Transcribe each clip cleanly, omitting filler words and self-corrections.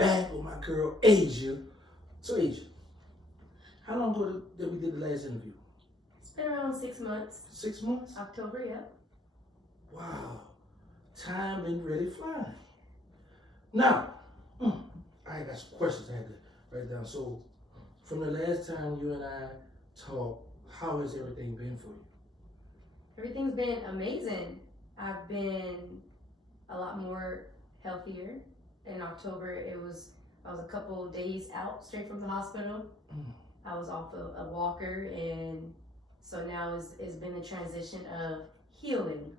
back with my girl Asia. So Asia, how long ago did we did the last interview? It's been around 6 months. 6 months? October, yep. Wow, time been really flying. Now, I got some questions I had to write down. So, from the last time you and I talked, how has everything been for you? Everything's been amazing. I've been a lot more healthier. In October, I was a couple days out straight from the hospital. I was off a walker, and so now it's been the transition of healing.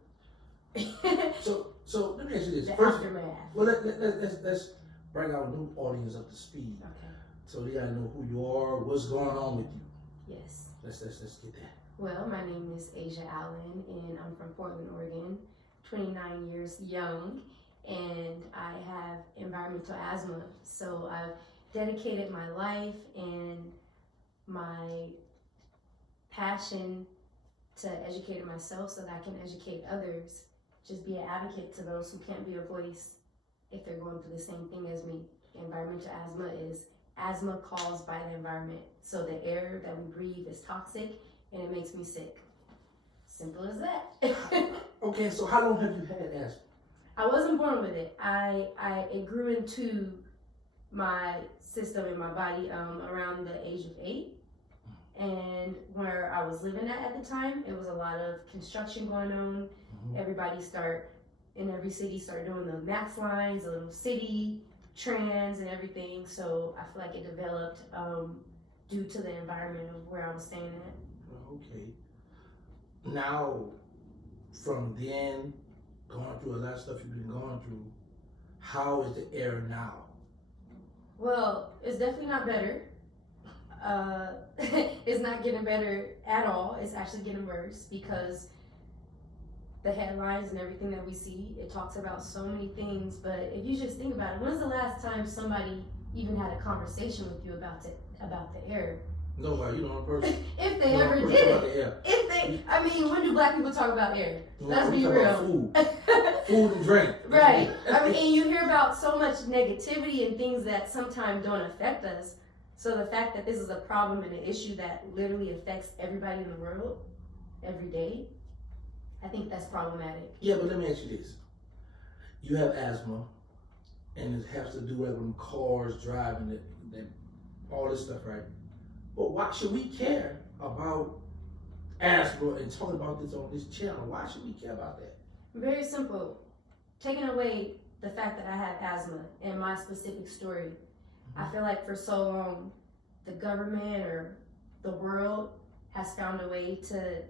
So let me ask you this. The First, aftermath. well, let's bring our new audience up to speed. Okay. So they gotta know who you are, what's going on with you. Yes. Let's get that. Well, my name is Ashia Allen, and I'm from Portland, Oregon, 29 years young, and I have environmental asthma. So I've dedicated my life and my passion to educating myself so that I can educate others. Just be an advocate to those who can't be a voice if they're going through the same thing as me. Environmental asthma is asthma caused by the environment. So the air that we breathe is toxic and it makes me sick. Simple as that. Okay, so how long have you had asthma? I wasn't born with it. It grew into my system in my body around the age of 8. And where I was living at the time, it was a lot of construction going on. Everybody in every city started doing the max lines, the little city trends and everything. So I feel like it developed due to the environment of where I was staying at. Okay. Now, from then, going through a lot of stuff you've been going through, how is the air now? Well, it's definitely not better. It's not getting better at all. It's actually getting worse because the headlines and everything that we see, it talks about so many things. But if you just think about it, when's the last time somebody even had a conversation with you about the air? Nobody, you know, a person. If they ever did it. I mean, when do black people talk about air? Let's be real. Food and drink. Right. I mean, and you hear about so much negativity and things that sometimes don't affect us. So the fact that this is a problem and an issue that literally affects everybody in the world every day, I think that's problematic. Yeah, but let me ask you this. You have asthma, and it has to do with them cars driving, all this stuff, right? But why should we care about asthma and talking about this on this channel? Why should we care about that? Very simple. Taking away the fact that I have asthma and my specific story, I feel like for so long, the government or the world has found a way to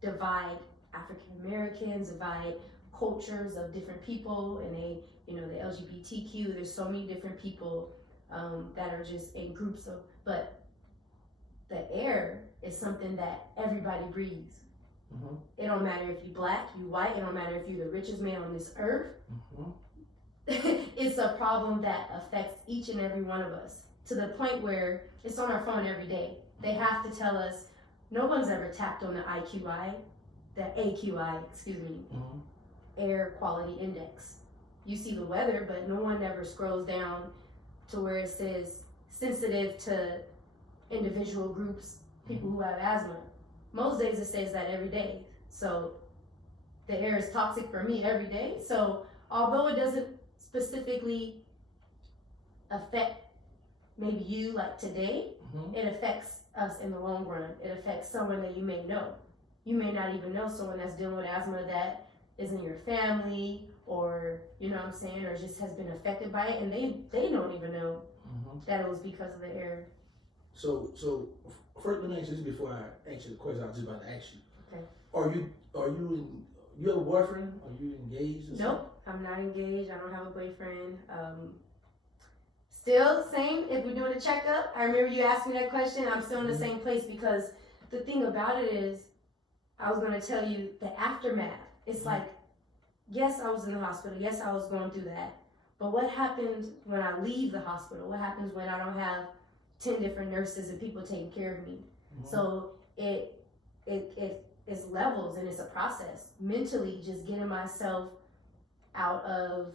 divide African Americans, divide cultures of different people, and the LGBTQ. There's so many different people that are just in groups of, but the air is something that everybody breathes. It don't matter if you black, you white. It don't matter if you're the richest man on this earth. It's a problem that affects each and every one of us to the point where it's on our phone every day. They have to tell us, no one's ever tapped on the AQI, air quality index. You see the weather, but no one ever scrolls down to where it says sensitive to individual groups, people who have asthma. Most days it says that every day. So the air is toxic for me every day. So although it doesn't specifically affect maybe you like today, it affects us in the long run. It affects someone that you may know. You may not even know someone that's dealing with asthma that is in your family, or you know what I'm saying, or just has been affected by it, and they don't even know that it was because of the air. So first, let me ask you this before I ask you the question I was just about to ask you. Okay. You have a boyfriend? Are you engaged or something? Nope, I'm not engaged. I don't have a boyfriend. Still same, if we're doing a checkup, I remember you asked me that question, I'm still in the same place, because the thing about it is, I was going to tell you the aftermath. It's like, yes, I was in the hospital. Yes, I was going through that. But what happens when I leave the hospital? What happens when I don't have 10 different nurses and people taking care of me? So it's levels, and it's a process. Mentally, just getting myself out of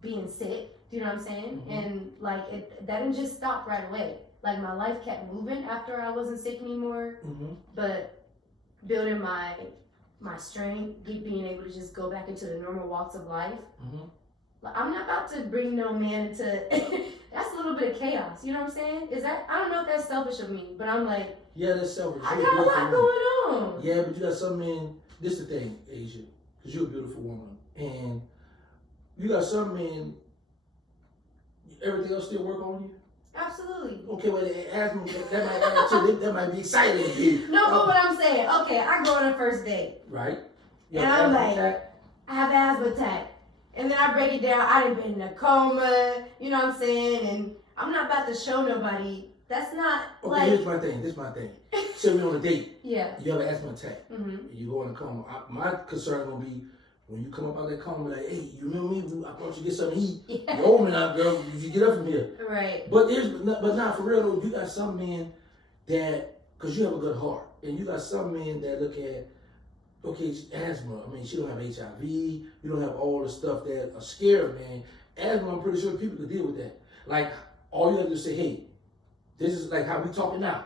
being sick, Do you know what I'm saying? Mm-hmm. And like that didn't just stop right away. Like my life kept moving after I wasn't sick anymore. Mm-hmm. But building my strength, being able to just go back into the normal walks of life. Mm-hmm. Like, I'm not about to bring no man into that's a little bit of chaos. You know what I'm saying? Is that, I don't know if that's selfish of me, but I'm like, Yeah, that's selfish. I got a lot going on. Yeah, but you got some men. This is the thing, Asia, because you're a beautiful woman, and you got some men. Everything else still work on you. Absolutely. Okay, well, asthma that might add to that might be exciting to you. No, but what I'm saying, okay, I go on a first date. Right. And I'm like, I have asthma attack. And then I break it down. I done been in a coma, you know what I'm saying? And I'm not about to show nobody. That's not Okay, like. here's my thing. This is my thing. Say we on a date. Yeah. You have an asthma attack. Mm-hmm. You go in a coma. My concern will be when you come up out of that coma, like, hey, you remember me? I brought you to get something to eat. Yeah. You're old now, girl. You get up from here. Right. But not for real though. You got some men that, because you have a good heart, and you got some men that look at, okay, asthma. I mean, she don't have HIV. You don't have all the stuff that are scary, man. Asthma, I'm pretty sure people could deal with that. Like, all you have to say, hey, this is like how we talking now.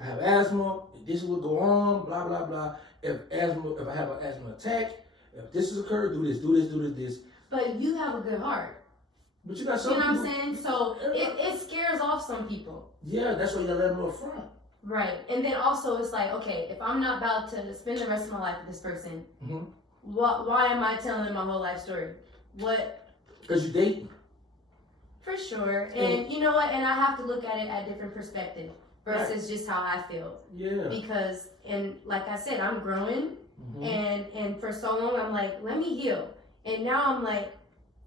I have asthma. This is what go on. Blah blah blah. If I have an asthma attack, if this has occurred, do this. But you have a good heart. But you got some. You know what I'm people, saying? So it scares off some people. Yeah, that's why you gotta let them know up front. Right. And then also it's like, okay, if I'm not about to spend the rest of my life with this person, Mm-hmm. why am I telling them my whole life story? What? Because you dating. For sure. And you know what? And I have to look at it at different perspective versus just how I feel. Yeah. Because, and like I said, I'm growing. Mm-hmm. And for so long, I'm like, let me heal. And now I'm like,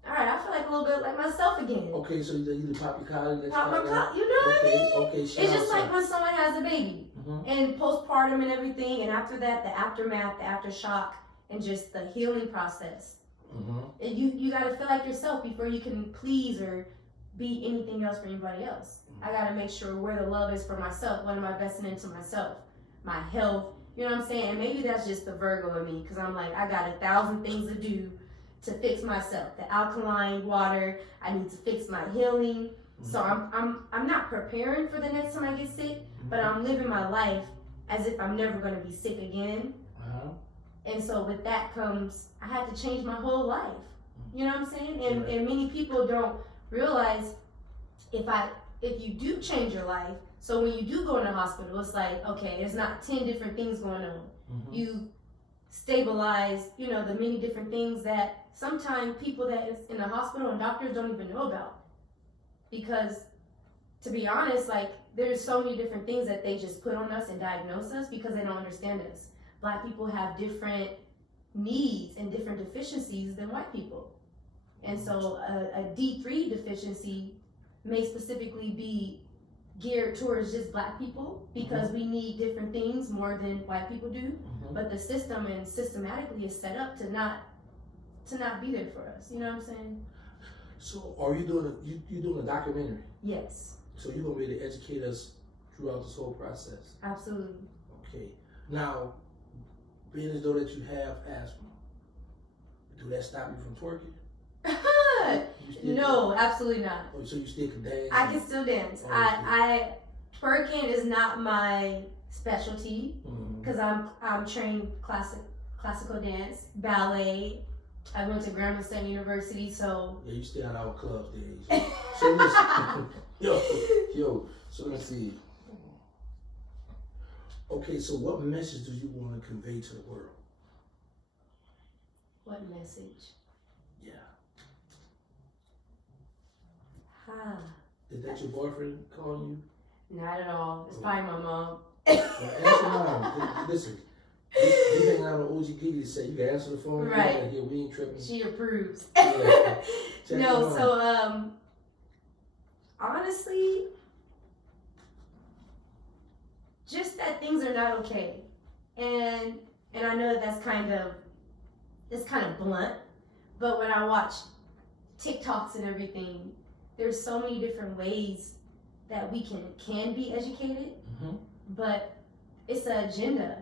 all right, I feel like a little bit like myself again. Okay, so you pop your collar. Pop my collar, you know what I mean? Okay, it's just like when someone has a baby and postpartum and everything, and after that, the aftermath, the aftershock, and just the healing process. And you gotta feel like yourself before you can please or be anything else for anybody else. I gotta make sure where the love is for myself. What am I investing into myself? My health. You know what I'm saying? And maybe that's just the Virgo in me, because I'm like, I got 1,000 things to do to fix myself. The alkaline water, I need to fix my healing. So I'm not preparing for the next time I get sick, but I'm living my life as if I'm never gonna be sick again. And so with that comes, I had to change my whole life. You know what I'm saying? And many people don't realize if you do change your life, so when you do go in the hospital, it's like, okay, there's not 10 different things going on. You stabilize, you know, the many different things that sometimes people that is in the hospital and doctors don't even know about. Because to be honest, like there's so many different things that they just put on us and diagnose us because they don't understand us. Black people have different needs and different deficiencies than white people. And so a D3 deficiency may specifically be geared towards just black people because we need different things more than white people do. But the system and systematically is set up to not be there for us. You know what I'm saying? So are you doing a documentary? Yes. So you're gonna be able to educate us throughout this whole process? Absolutely. Okay. Now, being as though that you have asthma, do that stop you from twerking? No, absolutely not. Oh, so you still can dance? I can still dance. I twerking is not my specialty because I'm trained classical dance, ballet. I went to Grambling State University, so yeah, you still at our clubs there. So listen, yo. So let's see. Okay, so what message do you want to convey to the world? What message? Yeah. Is that your boyfriend calling you? Not at all. It's probably my mom. Ask your mom. Listen, you hanging out on OG Giddy to say you can answer the phone. Right. Like, yeah, we ain't tripping. She approves. Yeah. No, so honestly, just that things are not okay, and I know that's kind of blunt, but when I watch TikToks and everything, there's so many different ways that we can be educated, but it's an agenda.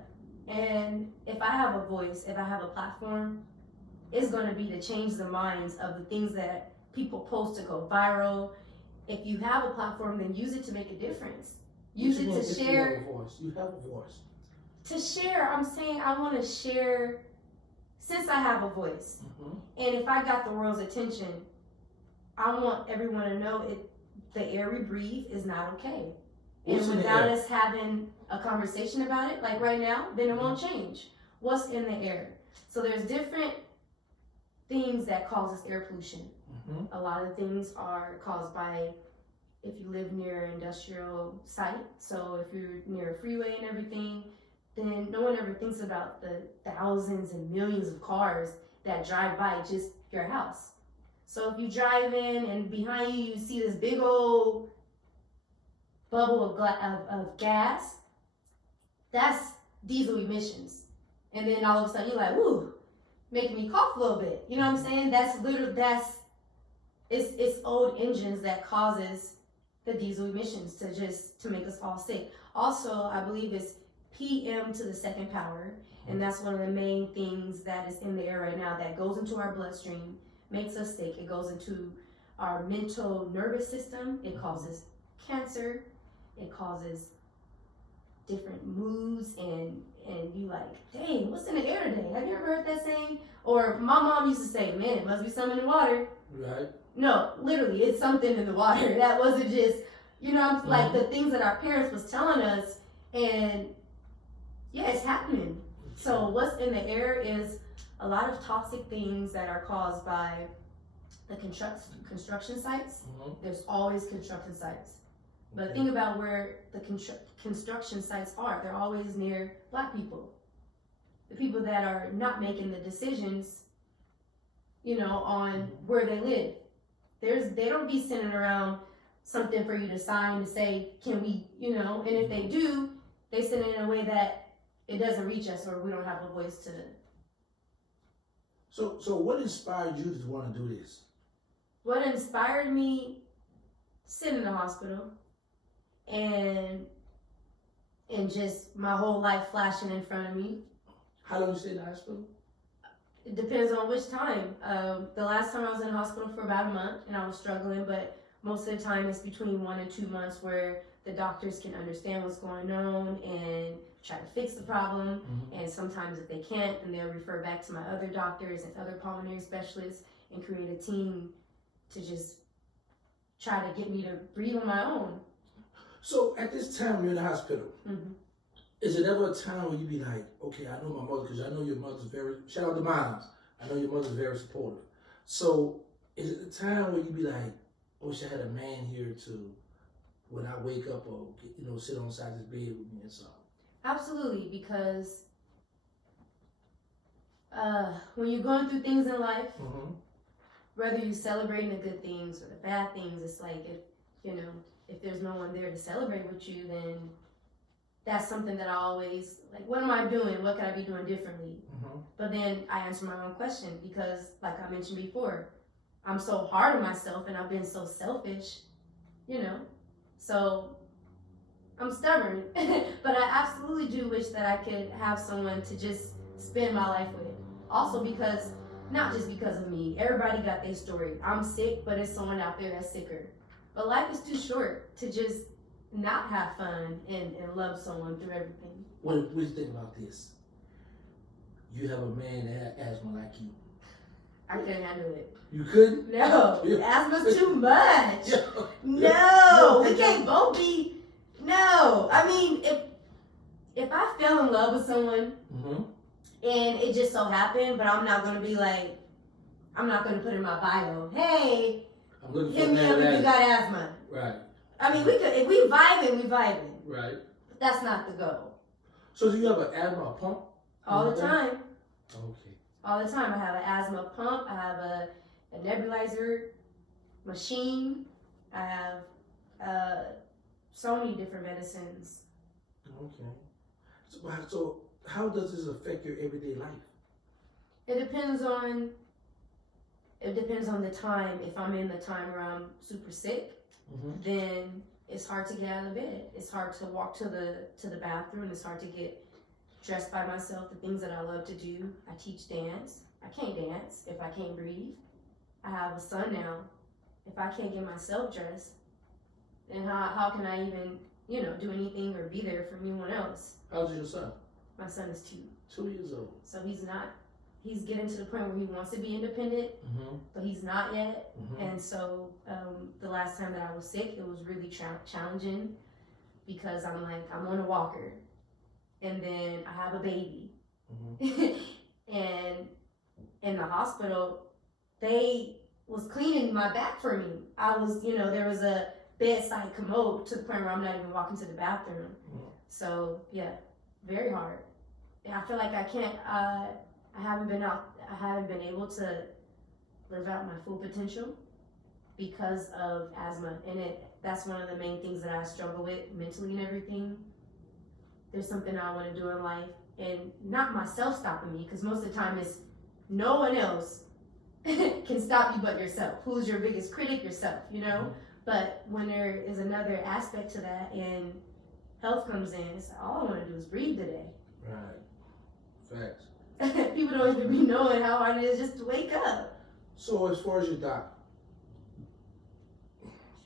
And if I have a voice, if I have a platform, it's going to be to change the minds of the things that people post to go viral. If you have a platform, then use it to make a difference. Use it to share. You have a voice. To share, I'm saying I want to share since I have a voice. And if I got the world's attention, I want everyone to know the air we breathe is not okay. And without us having a conversation about it, like right now, then it won't change. What's in the air? So there's different things that causes air pollution. A lot of things are caused by if you live near an industrial site. So if you're near a freeway and everything, then no one ever thinks about the thousands and millions of cars that drive by just your house. So if you drive in and behind you, you see this big old bubble of gas, that's diesel emissions. And then all of a sudden you're like, woo, making me cough a little bit. You know what I'm saying? It's old engines that causes the diesel emissions to make us fall sick. Also, I believe it's PM to the second power, and that's one of the main things that is in the air right now that goes into our bloodstream, makes us sick. It goes into our mental nervous system. It causes cancer. It causes different moods, and you like, dang, what's in the air today? Have you ever heard that saying? Or my mom used to say, man, it must be something in the water. Right. No, literally, it's something in the water. That wasn't just, like the things that our parents was telling us, and yeah, it's happening. So what's in the air is a lot of toxic things that are caused by the construction sites. There's always construction sites. But think about where the construction sites are. They're always near Black people. The people that are not making the decisions, on where they live. They don't be sending around something for you to sign to say, can we, and if they do, they send it in a way that it doesn't reach us or we don't have a voice to. So what inspired you to want to do this? What inspired me, sitting in the hospital and just my whole life flashing in front of me. How long you stay in the hospital? It depends on which time. The last time I was in the hospital for about a month and I was struggling, but most of the time it's between 1 and 2 months where the doctors can understand what's going on and try to fix the problem. And sometimes if they can't, then they'll refer back to my other doctors and other pulmonary specialists and create a team to just try to get me to breathe on my own. So at this time you're in the hospital, is it ever a time where you be like, okay, I know my mother, because I know your mother's very, shout out to moms, I know your mother's very supportive. So is it a time where you be like, I wish I had a man here to, when I wake up or, sit on the side of this bed with me and something? Absolutely, because when you're going through things in life, whether you're celebrating the good things or the bad things, it's like if there's no one there to celebrate with you, then that's something that I always, like, what am I doing? What could I be doing differently? But then I answer my own question because, like I mentioned before, I'm so hard on myself and I've been so selfish, so I'm stubborn. But I absolutely do wish that I could have someone to just spend my life with. Also because, not just because of me, everybody got their story. I'm sick, but it's someone out there that's sicker. But life is too short to just not have fun and love someone through everything. What do you think about this? You have a man that has asthma like you. I couldn't handle it. You couldn't? No, asthma's too much. No, we can't both be. No, I mean, if I fell in love with someone and it just so happened, but I'm not gonna be like, I'm not gonna put in my bio, hey, hit me up if you got asthma. Right. I mean, we could, if we vibing, we vibing. Right. But that's not the goal. So do you have an asthma pump? All the time. Okay. All the time. I have an asthma pump. I have a nebulizer machine. I have so many different medicines. Okay. So how does this affect your everyday life? It depends on the time. If I'm in the time where I'm super sick, then it's hard to get out of bed. It's hard to walk to the bathroom. It's hard to get dressed by myself, the things that I love to do. I teach dance. I can't dance if I can't breathe. I have a son now if I can't get myself dressed, then how can I even, do anything or be there for anyone else? How's your son? My son is 2. 2 years old. So he's getting to the point where he wants to be independent, but he's not yet. And so the last time that I was sick, it was really challenging because I'm on a walker and then I have a baby. And in the hospital, they was cleaning my back for me. I was, there was a bedside commode to the point where I'm not even walking to the bathroom. So yeah, very hard. And I feel like I haven't been able to live out my full potential because of asthma. And that's one of the main things that I struggle with mentally and everything. There's something I want to do in life and not myself stopping me, because most of the time it's no one else can stop you but yourself. Who's your biggest critic? Yourself, But when there is another aspect to that and health comes in, it's like, all I want to do is breathe today. Right. Facts. People don't even be knowing how hard it is just to wake up. So as far as your doc,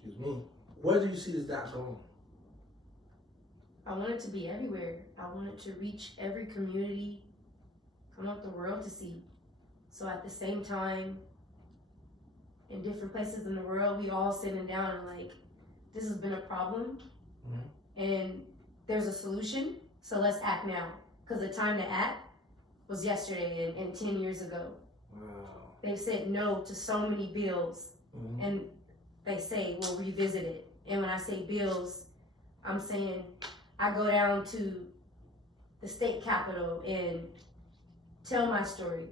excuse me, where do you see this doc going? I want it to be everywhere. I want it to reach every community. I want the world to see. So at the same time, in different places in the world, we all sitting down and like, this has been a problem and there's a solution. So let's act now. Because the time to act was yesterday and 10 years ago. Wow. They said no to so many bills and they say we'll revisit it. And when I say bills, I'm saying I go down to the state capitol and tell my story.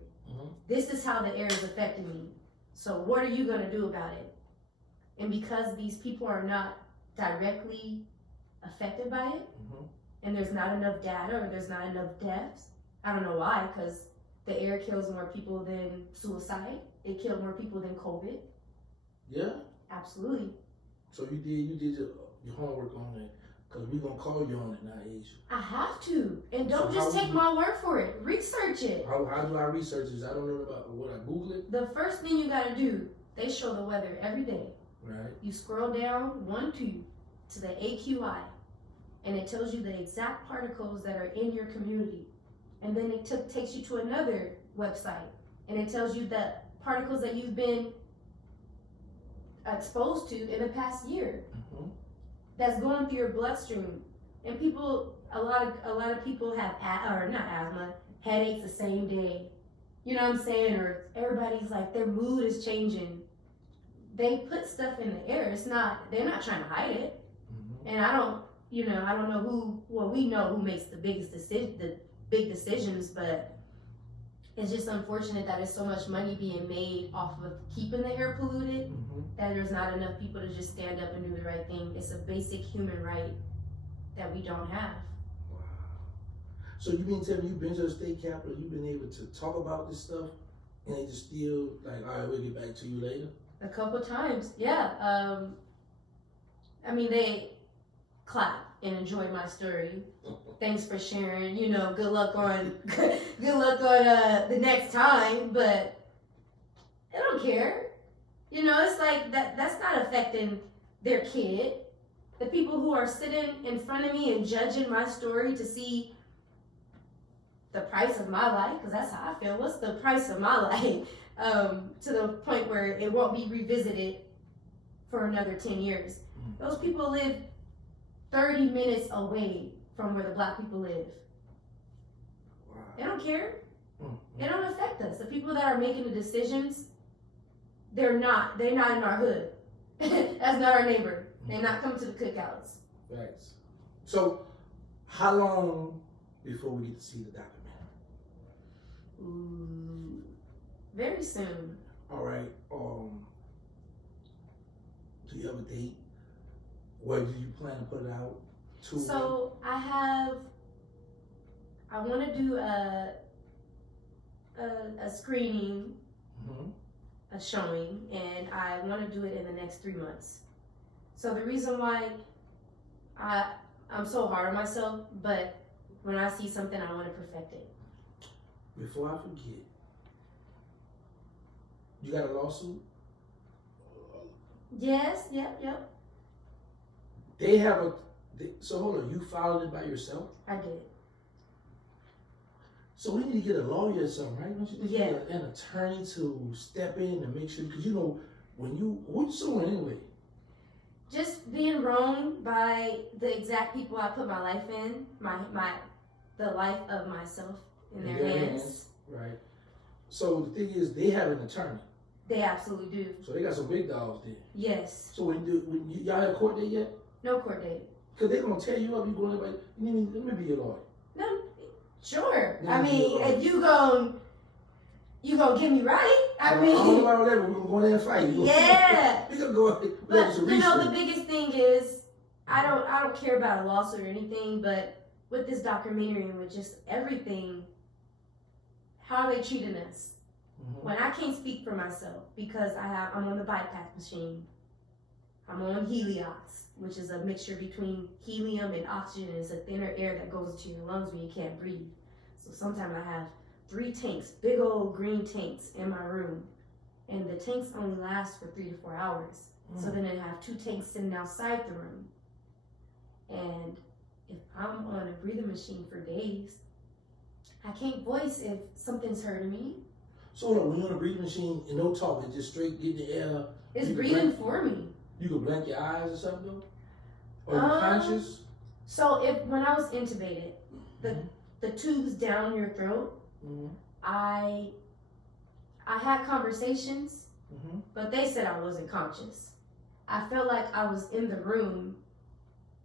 This is how the air is affecting me. So what are you going to do about it? And because these people are not directly affected by it, and there's not enough data or there's not enough deaths, I don't know why, because the air kills more people than suicide. It killed more people than COVID. Yeah? Absolutely. So you did your homework on it, because we're going to call you on it now, Asia. I have to. And don't So just take my word for it. Research it. How do I research this? I don't know about what I Google it. The first thing you got to do, they show the weather every day. Right. You scroll down 1, 2 to the AQI, and it tells you the exact particles that are in your community. And then it takes you to another website, and it tells you the particles that you've been exposed to in the past year. That's going through your bloodstream. And a lot of people have not asthma, headaches the same day. You know what I'm saying? Or everybody's like, their mood is changing. They put stuff in the air. They're not trying to hide it. And I don't know who. Well, we know who makes the big decisions, but it's just unfortunate that there's so much money being made off of keeping the air polluted that there's not enough people to just stand up and do the right thing. It's a basic human right that we don't have. Wow. So you mean tell me you've been to the state capitol, you've been able to talk about this stuff, and they just still like, all right, we'll get back to you later? A couple times, yeah. I mean, they clap and enjoy my story. Thanks for sharing. Good luck on the next time. But I don't care. It's like that's not affecting their kid. The people who are sitting in front of me and judging my story to see the price of my life, because that's how I feel. What's the price of my life? To the point where it won't be revisited for another 10 years. Those people live 30 minutes away from where the Black people live. Wow. They don't care. It don't affect us. The people that are making the decisions, they're not in our hood. That's not our neighbor. They're not coming to the cookouts. Thanks. So, how long before we get to see the documentary? Ooh, very soon. All right. Do you have a date? Where do you plan to put it out? So I want to do a screening, a showing, and I want to do it in the next 3 months. So the reason why I'm so hard on myself, but when I see something, I want to perfect it. Before I forget, you got a lawsuit? Yes, yep. They have so hold on, you filed it by yourself? I did. So we need to get a lawyer or something, right? Don't you think you Yeah. need an attorney to step in and make sure, because you know, who you suing anyway? Just being wronged by the exact people I put my life in, the life of myself in their hands. Right. So the thing is, they have an attorney. They absolutely do. So they got some big dogs there. Yes. So y'all have court date yet? No court date. Because they're going to tear you up. You going to, let me be your lawyer. No, sure. No, I mean, if you gonna get me right, I don't mean. know about whatever. We're going to go in there and fight. Yeah. We're going to go ahead. But, you know, the biggest thing is, I don't care about a lawsuit or anything, but with this documentary and with just everything, how are they treating us? Mm-hmm. When I can't speak for myself because I'm on the bypass machine. I'm on Heliox, which is a mixture between helium and oxygen. It's a thinner air that goes into your lungs when you can't breathe. So sometimes I have 3 tanks, big old green tanks in my room. And the tanks only last for 3 to 4 hours. So then I have 2 tanks sitting outside the room. And if I'm on a breathing machine for days, I can't voice if something's hurting me. So hold on, when you're on a breathing machine and no talking, just straight getting the air. It's breathing for me. You can blink your eyes or something though? Or you're conscious? So when I was intubated, the tubes down your throat, I had conversations, but they said I wasn't conscious. I felt like I was in the room,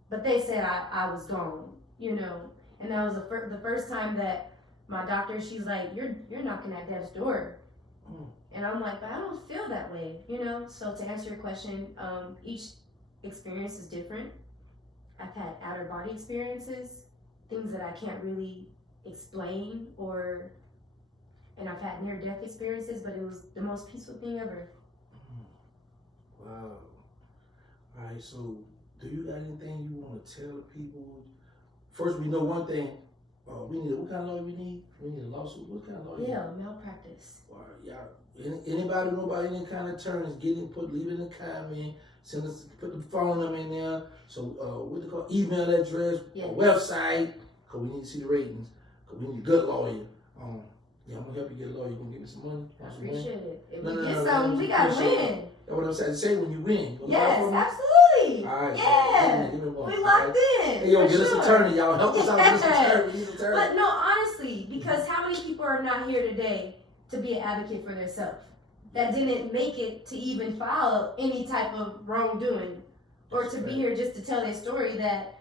but they said I was gone, you know. And that was the first time that my doctor, she's like, you're knocking at death's door. And I'm like, but I don't feel that way, you know? So to answer your question, each experience is different. I've had outer body experiences, things that I can't really explain, and I've had near-death experiences, but it was the most peaceful thing ever. Wow. All right, so do you got anything you want to tell the people? First, we know one thing. What kind of lawyer we need? We need a lawsuit. What kind of lawyer? Yeah, malpractice. All right, y'all. Anybody know about any kind of attorneys? Leave it in the comment. Send us, put the phone number in there. So, what they call email address, website. Cause we need to see the ratings. Cause we need a good lawyer. Yeah, I'm gonna help you get a lawyer. You gonna give me some money? I appreciate it. If No, we get something, we gotta win. That's what I'm saying. Say when you win. Yes, absolutely. All right. Yeah. Give me one. We locked in. Hey, yo, get us an attorney, y'all. Help us out. Get us an attorney. We need an attorney. But no, honestly, because how many people are not here today to be an advocate for themselves that didn't make it to even file any type of wrongdoing, or to be here just to tell their story that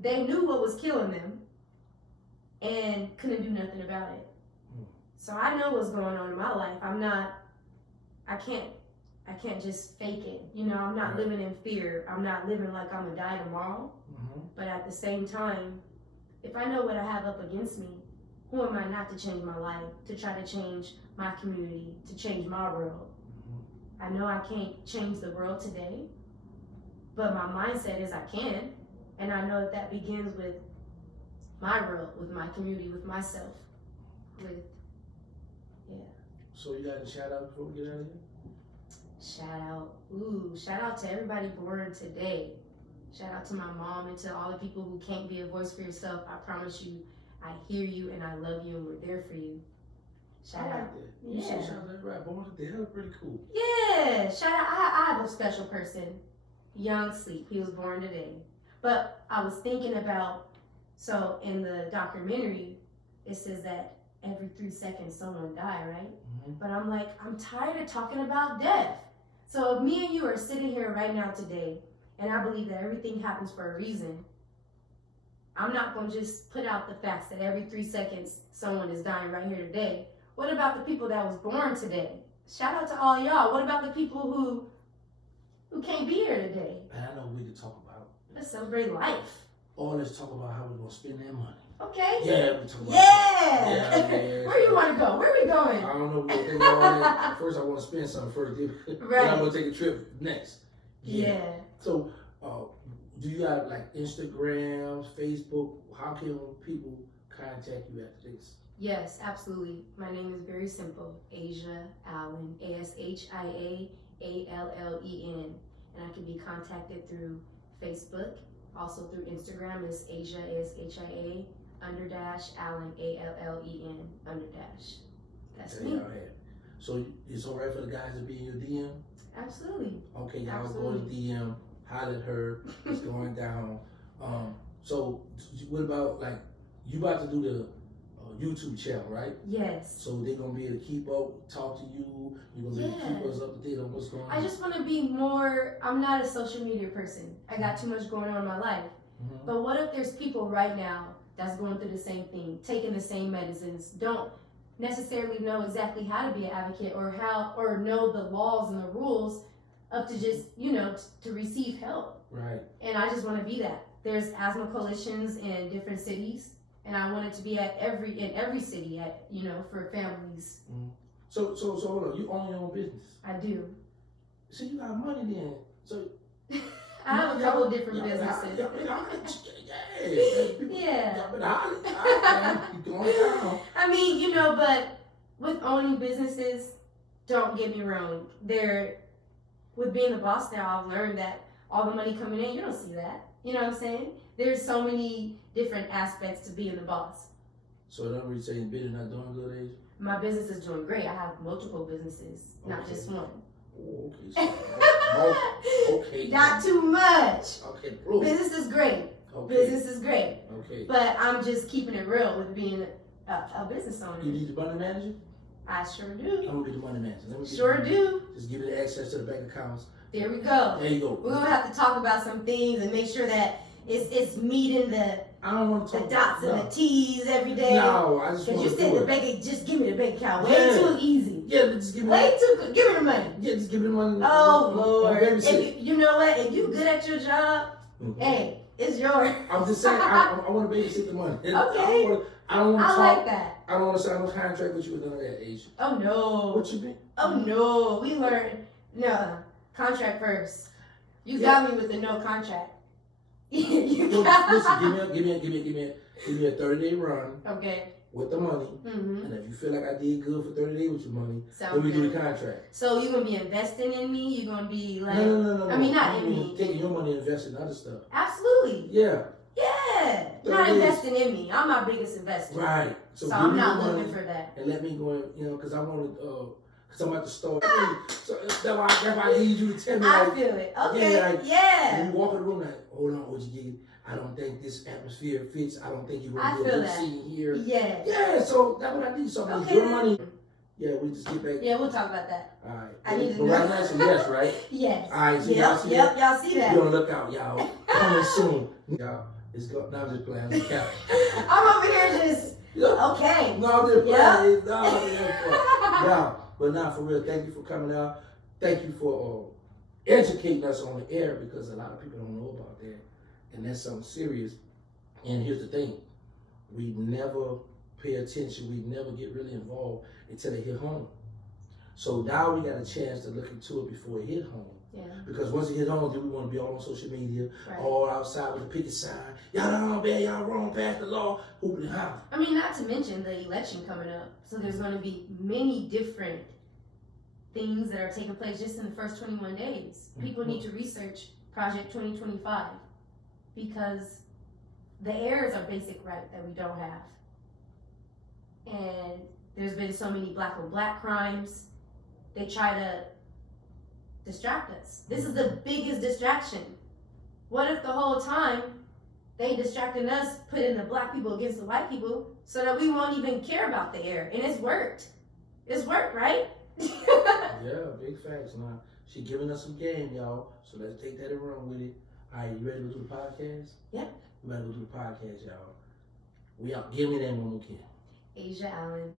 they knew what was killing them and couldn't do nothing about it. So I know what's going on in my life. I can't just fake it. You know, I'm not living in fear. I'm not living like I'm gonna die tomorrow. But at the same time, if I know what I have up against me, who am I not to change my life, to try to change my community, to change my world? I know I can't change the world today, but my mindset is I can. And I know that begins with my world, with my community, with myself, So you got any shout out before we get out of here? Shout out to everybody born today. Shout out to my mom and to all the people who can't be a voice for yourself. I promise you, I hear you and I love you and we're there for you. Shout out. That. You said shout out to everybody born today. That was pretty cool. Yeah, shout out. I have a special person, Young Sleep. He was born today. But I was thinking about, so in the documentary, it says that every 3 seconds someone die, right? But I'm like, I'm tired of talking about death. So if me and you are sitting here right now today, and I believe that everything happens for a reason, I'm not going to just put out the facts that every 3 seconds someone is dying right here today. What about the people that was born today? Shout out to all y'all. What about the people who can't be here today? And I know we could talk about. Let's celebrate life. Or let's talk about how we're going to spend that money. Okay. Yeah, we talk about yeah. Yeah. Where you want to go? Where are we going? I don't know. We're thinking about it. First, I want to spend something first. Right. Then I'm going to take a trip next. Yeah. So, do you have like Instagram, Facebook? How can people contact you after this? Yes, absolutely. My name is very simple. Ashia Allen. ASHIA ALLEN. and I can be contacted through Facebook, also through Instagram. It's Ashia, Ashia _Allen, Allen _. That's me. So it's all right for the guys to be in your DM? Absolutely. Okay, y'all go to DM, holler at her, it's going down. So what about, like, you about to do the YouTube channel, right? Yes. So they're gonna be able to keep up, talk to you, you're gonna be able to keep us up to date on what's going on. I just want to be more, I'm not a social media person. I got too much going on in my life. Mm-hmm. But what if there's people right now that's going through the same thing, taking the same medicines, don't necessarily know exactly how to be an advocate or know the laws and the rules up to just, to receive help. Right. And I just want to be that. There's asthma coalitions in different cities, and I want it to be in every city for families. Mm-hmm. So hold on, you own your own business? I do. So you got money then. So I have a couple of different businesses. Yeah. I mean, but with owning businesses, don't get me wrong. With being the boss now, I've learned that all the money coming in, you don't see that. You know what I'm saying? There's so many different aspects to being the boss. So in other words, you're saying business not doing good, Asia? My business is doing great. I have multiple businesses, not just one. Oh, okay. So, okay. Not too much. Okay, prove. Business is great. Okay. Business is great. Okay. But I'm just keeping it real with being a business owner. You need the money manager? I sure do. I'm gonna be the money manager. Sure do. Just give me the access to the bank accounts. There we go. There you go. We're gonna have to talk about some things and make sure that it's meeting the dots and the T's every day. No, I just want to you said the bank, just give me the bank account. Way too easy. Yeah, but just give me. Way too good. Give me the money. Yeah, just give me the money. Oh Lord. You know what? If you good at your job, hey, it's yours. I'm just saying, I want to babysit the money. Okay. I don't want to talk. Like that. I don't want to sign no contract with you with none of that, Asia. Oh no. What you mean? Oh no. We learned contract first. You got me with the no contract. You got Listen, give me a 30-day run. Okay. With the money, and if you feel like I did good for 30 days with your money, then we do the contract. So you're gonna be investing in me? You're gonna be like no. I mean, not in me. Taking your money and investing in other stuff. Absolutely. Yeah. Yeah. Not investing in me. I'm my biggest investor. Right. So I'm not looking for that. And let me go in, because I want to. Because I'm about to start. So that's why I need you to tell me. I feel it. Okay. Yeah. When you walk in the room, like, hold on, OG, I don't think this atmosphere fits. I don't think you're going to be able to see here. Yeah. Yeah, so that's what I need. So okay. Your money. Yeah, we just get back. Yeah, we'll talk about that. All right. I need to know. Right now, so yes, right? Yes. All right, so y'all see that? Y'all see that. Be on the lookout, y'all. Coming soon. Y'all, it's go. Now I'm just playing the cap. I'm over here just, okay. No, I'm just playing. No, I'm just playing. No. But now, for real, thank you for coming out. Thank you for educating us on the air, because a lot of people don't know about that. And that's something serious. And here's the thing. We never pay attention. We never get really involved until it hit home. So now we got a chance to look into it before it hit home. Yeah. Because once it hit home, then we want to be all on social media, right. All outside with a picket sign. Y'all don't bad, y'all wrong, pass the law, hooping and hollering. I mean, not to mention the election coming up. So there's going to be many different things that are taking place just in the first 21 days. People need to research Project 2025 because the air is our basic right that we don't have. And there's been so many black on black crimes. They try to distract us. This is the biggest distraction. What if the whole time they distracting us, putting the black people against the white people so that we won't even care about the air? And it's worked. It's worked, right? Yeah, big facts. Now, she giving us some game, y'all. So let's take that and run with it. All right, you ready to go do the podcast? Yeah. We better go do the podcast, y'all. We out. Give me that one more again. Ashia Allen.